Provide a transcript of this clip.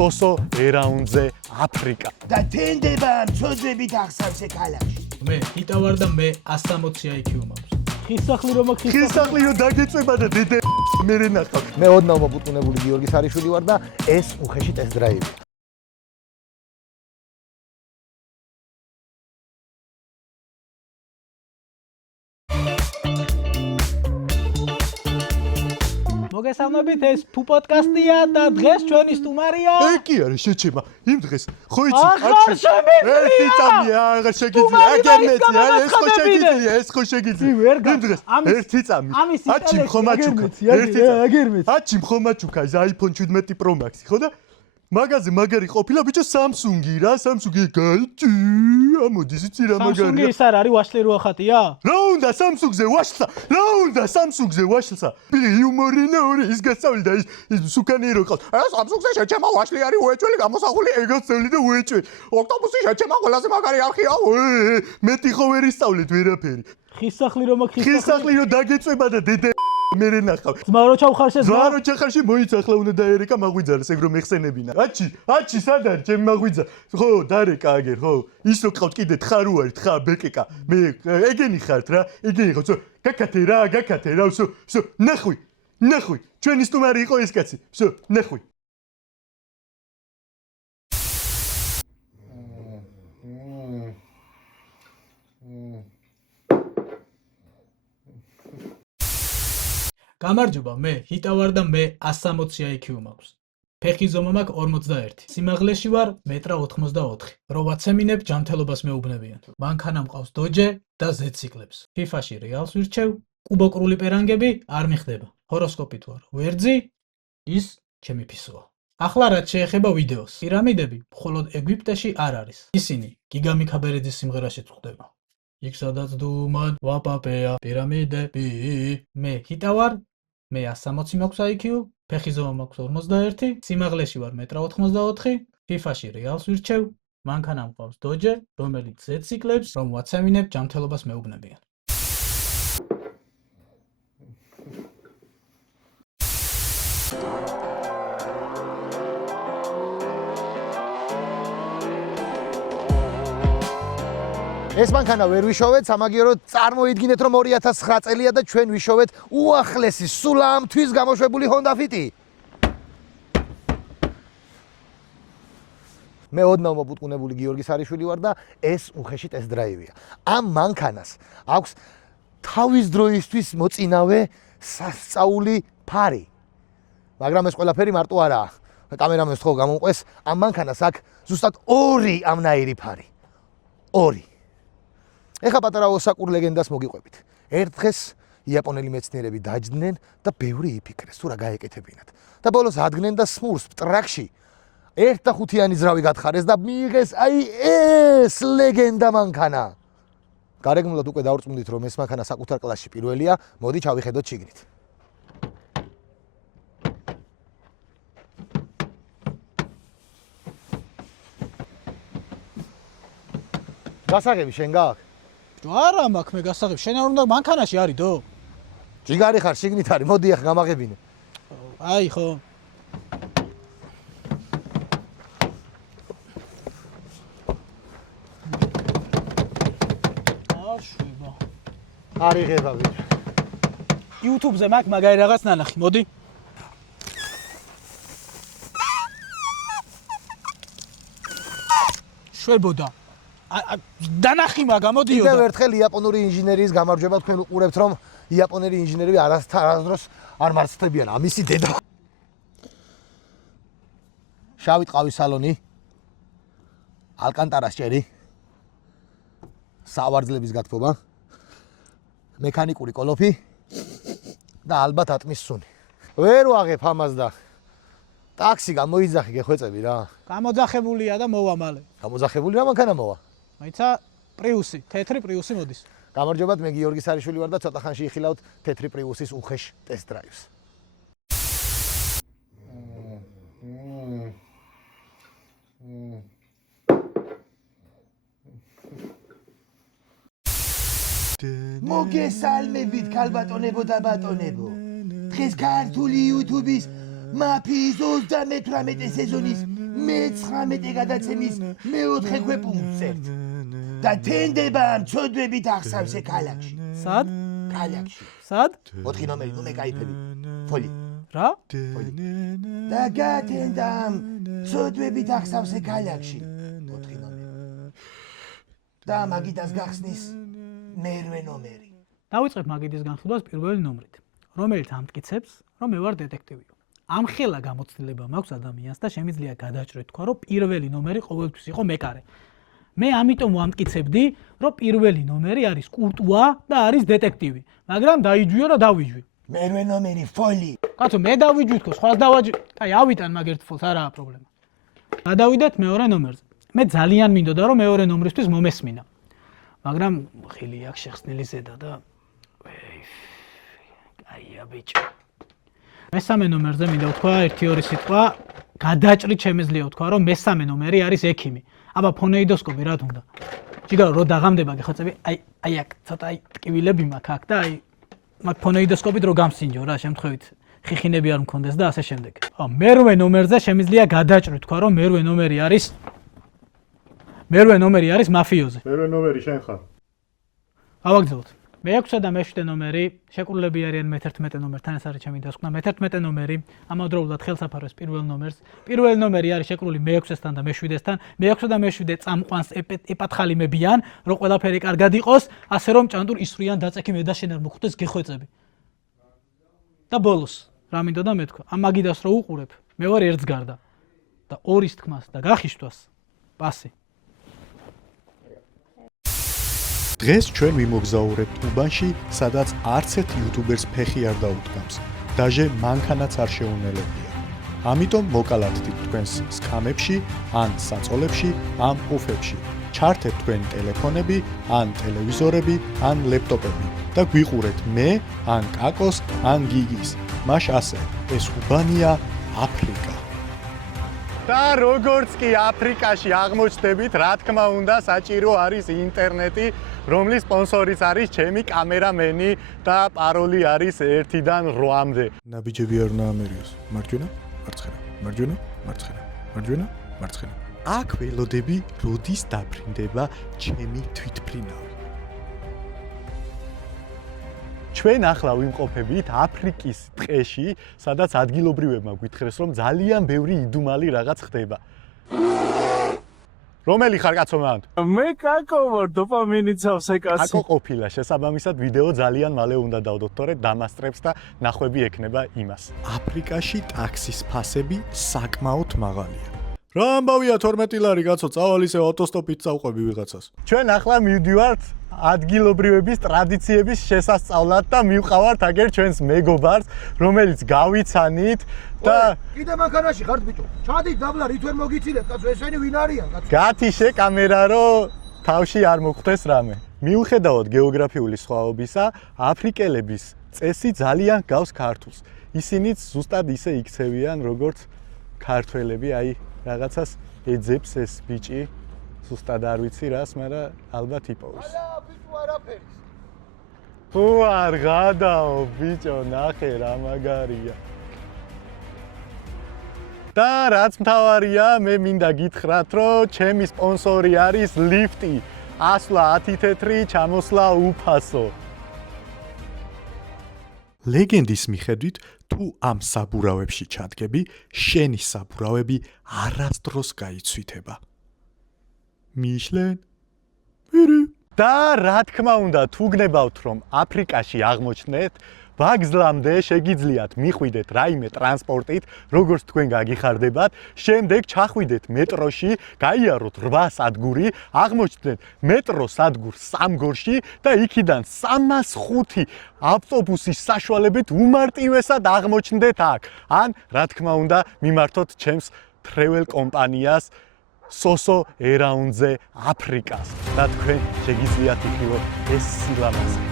სოსო ერაუნდზე აფრიკა. და თენდება მწოძებით ახსავს ქალაქში. მე ჰიტა ვარ და მე 160 IQ მაქვს. ხისახლი რომ აქვს ხისახლი რომ დაგეწება და დედე მე რენახავ. მე ოდნავ მოპუტუნებული გიორგი სარიშვილი ვარ და ეს უხეში ტესტ დრაივია. მოგესალმებით, ეს ფუ პოდკასტია და დღეს ჩვენი სტუმარია. კი არის შეჩემა. იმ დღეს ხო იცი? აღარ შემიძლია. ერთი წამია, აღარ შეგიძლია. აგერ მეცი, ეს ხო შეგიძლია, ეს ხო შეგიძლია. იმ დღეს ერთი წამი. აჩი მხომაჩუკა. ერთი წამი. აგერ მეცი. აჩი მხომაჩუკა, iPhone 17 Pro Max, ხო და მაგაზე მაგარი ყოფილა ბიჭო Samsung-ი რა, Samsung-ი გაიჭი. ამოდის იცი რა მაგარია. Samsung-ი ის არ არის ვაშლი რო ახატია? რა უნდა Samsung-ზე ვაშლსა? რა უნდა Samsung-ზე ვაშლსა? იუმორინაური ის გასწავლი და ის სუკანიერო ყავს. Samsung-ზე შეჩემა ვაშლი არის უეჭველი გამოსახული ეგაცელი და უეჭველი. ოქტოპუსი შეჩემა ყველაზე მაგარი არხია. მეტი ხო ვერ ისწავლეთ ვერაფერი. ხისახლი რომ აქვს ხისახლი რომ დაგეწება და დედე მე რენახავ. ძმა რო ჩავხარს ეს ძმა რო ჩახარში მოიცახლა უნდა დაერეკა მაღვიძარს ეგ რომ ეხსენებინა. აჩი სად არის ჩემი მაღვიძა? ხო დარეკა აგერ ხო. ის რო ყავთ კიდე თხარო არის თხა ბეკეკა. მე ეგენი ხართ რა. ეგენი ხო. გაკათე რა ვსო ნახვი. ჩვენი სტუმარი იყო ეს კაცი. ვსო ნახვი. გამარჯობა, მე ჰიტა ვარ და მე 160 IQ მაქვს. ფეხი ზომა მაქვს 41. სიმაღლეში ვარ 1.84 m. რო ვაცემინებ ჯანმრთელობას მეუბნებიან. მანქანა მყავს დოჯე და ზეციკლებს. FIFA-ში რეალს ვირჩევ, კუბოკრული პერანგები არ მიხდება. ჰოროსკოპით ვარ ვერძი, ის ჩემი ფისოა. ახლა რაც შეეხება ვიდეოს. პირამიდები მხოლოდ ეგვიპტეში არ არის. ისინი გიგამი ქაბერეძის სიმღერაში გვხვდება. იქ სადაც დუმან ვაპაპეა პირამიდები. მე ჰიტა ვარ, მე 160 მაქვს IQ, ფეხი ზომა მაქვს 41, სიმაღლეში ვარ 1.84 m, FIFA-ში რეალს ვირჩევ, მანქანა მყავს დოჯე, რომელიც ზეციკლებს, რომ ვაცემინებ ჯანმრთელობას მეუბნებიან. ეს მანქანა ვერ ვიშოვეთ, სამაგიეროდ წარმოიდგინეთ რომ 2009 წელია და ჩვენ ვიშოვეთ უახლესი სულ ამ თვის გამოშვებული Honda Fit-ი. მე ოდნავ მოპუტუნებული გიორგი სარიშვილი ვარ და ეს უხეში ტესტ დრაივია. ამ მანქანას აქვს თავის დროისთვის მოწინავე სასწაული ფარი. მაგრამ ეს ყველაფერი მარტო არაა. კამერამენს ხო გამომყვეს, ამ მანქანას აქვს ზუსტად ორი ამნაირი ფარი. ორი. ეხა პატარა ოსაკურ ლეგენდას მოგიყვებით. ერთ დღეს იაპონელი მეცნიერები დაჯდნენ და ბევრი იფიქრეს, თუ რა გაეკეთებინათ. და ბოლოს ადგნენ და სმურს ტრაქში 1.5-იანი ძრავი გათხარეს და მიიღეს აი ეს ლეგენდა მანქანა. გარეგნულად უკვე დავრწმუნდით, რომ ეს მანქანა საკუთარ კლასში პირველია, მოდი ჩავიხედოთ შიგნით. გასაღები შენ გაქვს? არა მაქვს მე გასაღები, შენ არ უნდა მანქანაში არისო? ჯიგარი ხარ, შიგნით არის, მოდი ახ გამაღებინე. აი ხო. აშუება. არიღება ბიჭო. YouTube-ზე მაქვს მაგარი რაღაც ნანახი, მოდი. შვებოდა. დანახი მაგა მოდიოდა. კიდევ ერთხელ იაპონური ინჟინერიის გამარჯვება, თქვენ უყურებთ რომ იაპონელი ინჟინერები არასდროს არ მარცხდებიან ამისი დედა. შავი ტყავის სალონი. ალკანტარას ჭერი. სავარძლების გათბობა. მექანიკური კოლოფი და ალბათ ატმის სუნი. ვერ ვაღებ ამას და ტაქსი გამოიძახი გეხვეწები რა. გამოძახებულია და მოვა მალე. გამოძახებული რა მანქანა მოვა? მაიცა პრიუსი, თეთრი პრიუსი მოდის. გამარჯობათ, მე გიორგი სარიშვილი ვარ და ცოტა ხანში იხილავთ თეთრი პრიუსის უხეშ ტესტ დრაივს. მოგესალმებით ქალბატონებო და ბატონებო. დღეს ქართული YouTube-ის მაფიის 38 სეზონის მე 19 გადაცემის მეოთხე ქვეპუნქტს ერთ. და თენდება მწოდვებით ახსავსე ქალაქში. სად? ქალაქში. სად? 4 ნომერი, ნუ მე кайფები. ფოლი. რა? და გათენდა მწოდვებით ახსავსე ქალაქში. 4 ნომერი. და მაგიდას გახსნის მერვე ნომერი. დავიწყებ მაგიდის განხილვას პირველი ნომრით, რომელიც ამტკიცებს, რომ მე ვარ დეტექტივი. ამ ხელა გამოცდილება მაქვს ადამიანს და შემიძლია გადაჭრით თქვა, რომ პირველი ნომერი ყოველთვის იყო მეკარე. მე ამიტომ ვამტკიცებდი, რომ პირველი ნომერი არის კურტუა და არის დეტექტივი, მაგრამ დაიჯვიო და დავიჯვი. მერვე ნომერი ფოლი. კაცო, მე დავიჯვი თქო, სხვას დავაჯვი. აი, ავიტან მაგ ერთ ფოლს, არაა პრობლემა. გადავიდეთ მეორე ნომერზე. მე ძალიან მინდოდა, რომ მეორე ნომრისთვის მომესმინა. მაგრამ ხილი აქვს შეხსნილი ზედა და აია ბიჭო. მესამე ნომერზე მინდა ვთქვა 1-2 სიტყვა, გადაჭრით შემიძლია ვთქვა, რომ მესამე ნომერი არის ექიმი. აბა ფონეიდოსკოპი რა თუნდა. ჯიგარო რო დაღამდება გეხოცები, აი აქ ცოტა ტკივილები მაქვს აქ და აი მაგ ფონეიდოსკოპით რო გამსინჯო რა, შემთხვევით ხიხინები არ მქონდეს და ასე შემდეგ. მერვე ნომერზე შემიძლია გადაჭრით თქვა, რომ მერვე ნომერი არის მაფიოზი. მერვე ნომერი შენ ხარ. გავაგრძელოთ. მე-6 და მე-7 ნომერი შეკრულები არიან მე-11 ნომერთან, ეს არის ჩემი დასკვნა. მე-11 ნომერი ამავდროულად ხელსაფარვეს პირველ ნომერს. პირველი ნომერი არის შეკრული მე-6-სთან და მე-7-სთან. მე-6 და მე-7 წამყვანს ეპათხალიმებიან, რომ ყველაფერი კარგად იყოს, ასე რომ ჭანტურ ისვრიან დაწექი მე და შენ არ მოხვდეს გეხვეწები. და ბოლოს, რა მინდოდა მეთქვა, ამ მაგიდას რო უყურებ, მე ვარ ერთს გარდა და ორის თქმას და გახიშტვას პასი. დღეს ჩვენ ვიმოგზაურებთ უბანში, სადაც არც ერთ იუთუბერს ფეხი არ დაუდგამს. დაჟე მანქანაც არ შეუნელებია. ამიტომ მოკალათდით თქვენს სკამებში, ან საწოლებში, ან ოფებში. ჩართეთ თქვენი ტელეფონები, ან ტელევიზორები, ან ლეპტოპები და გვიყურეთ მე, ან კაკოს, ან გიგის. მაშ ასე, ეს უბანია აფრიკა. და როგორც კი აფრიკაში აღმოჩნდებით, რა თქმა უნდა, საჭირო არის ინტერნეტი, რომლის სპონსორიც არის ჩემი კამერამენი და პაროლი არის 1-დან 8-მდე. ნაბიჯები არ უნდა ამერიოს. მარჯვენა, მარცხენა, მარჯვენა, მარცხენა, მარჯვენა, მარცხენა. აქ ველოდები, როდის დაფრინდება ჩემი თვითმფრინავი. ჩვენ ახლა ვიმყოფებით აფრიკის ტყეში, სადაც ადგილობრივებმა გვითხრეს, რომ ძალიან ბევრი იდუმალი რაღაც ხდება. რომელი ხარ კაცო მანდ? მე კაკო ვარ, დოპამინიცავს ეკაცი. კაკო ყოფილა, შესაბამისად ვიდეო ძალიან მალე უნდა დავდოთ, თორე დამასწრებს და ნახვები ექნება იმას. აფრიკაში ტაქსის ფასები საკმაოდ მაღალია. რა ამბავია 12 ლარი კაცო, წავალ ისე ავტოსტოპით წავყვები ვიღაცას. ჩვენ ახლა მივდივართ ადგილობრივების ტრადიციების შესასწავლად და მივყავართ აგერ ჩვენს მეგობარს, რომელიც გავიცანით და კიდე მანქანაში ხართ ბიჭო. ჩადით დაბლა რითვენ მოგიცილეთ კაცო, ესენი ვინ არიან კაცო? გათიშე კამერა რომ თავში არ მოგხვდეს რამე. მიუხედავად გეოგრაფიული სხვაობისა, აფრიკელების წესი ძალიან გავს ქართულს. ისინიც ზუსტად ისე იქცევიან, როგორც ქართველები, აი რაღაცას ეძებს ეს ბიჭი. ზუსტად არ ვიცი რას, მაგრამ ალბათ იპოვის. ალა ბიჭო არაფერის. თუ არ გადაო ბიჭო, ნახე რა მაგარია. და რაც მთავარია, მე მინდა გითხრათ, რომ ჩემი სპონსორი არის ლიფტი. ასვლა 10 თეთრი, ჩამოსვლა უფასო. ლეგენდის მიხედვით, თუ ამ საბურავებში ჩადგები, შენი საბურავები არასდროს გაიცვითება. მიშლენ და რა თქმა უნდა, თუ გნებავთ, რომ აფრიკაში აღმოჩნდეთ, ვაგზლამდე შეგიძლიათ მიხვიდეთ რაიმე ტრანსპორტით, როგორც თქვენ გაგიხარდებათ, შემდეგ ჩახვიდეთ მეტროში, გაიაროთ 8 სადგური, აღმოჩნდეთ მეტრო სადგურ სამგორში და იქიდან 305 ავტობუსის საშუალებით უმარტივესად აღმოჩნდეთ აქ. ან რა თქმა უნდა, მიმართოთ ჩემს travel კომპანიას სოსო ერაუნდზე აფრიკას და თქვენ შეგიძლიათ იქნებოთ ეს სილამაზე.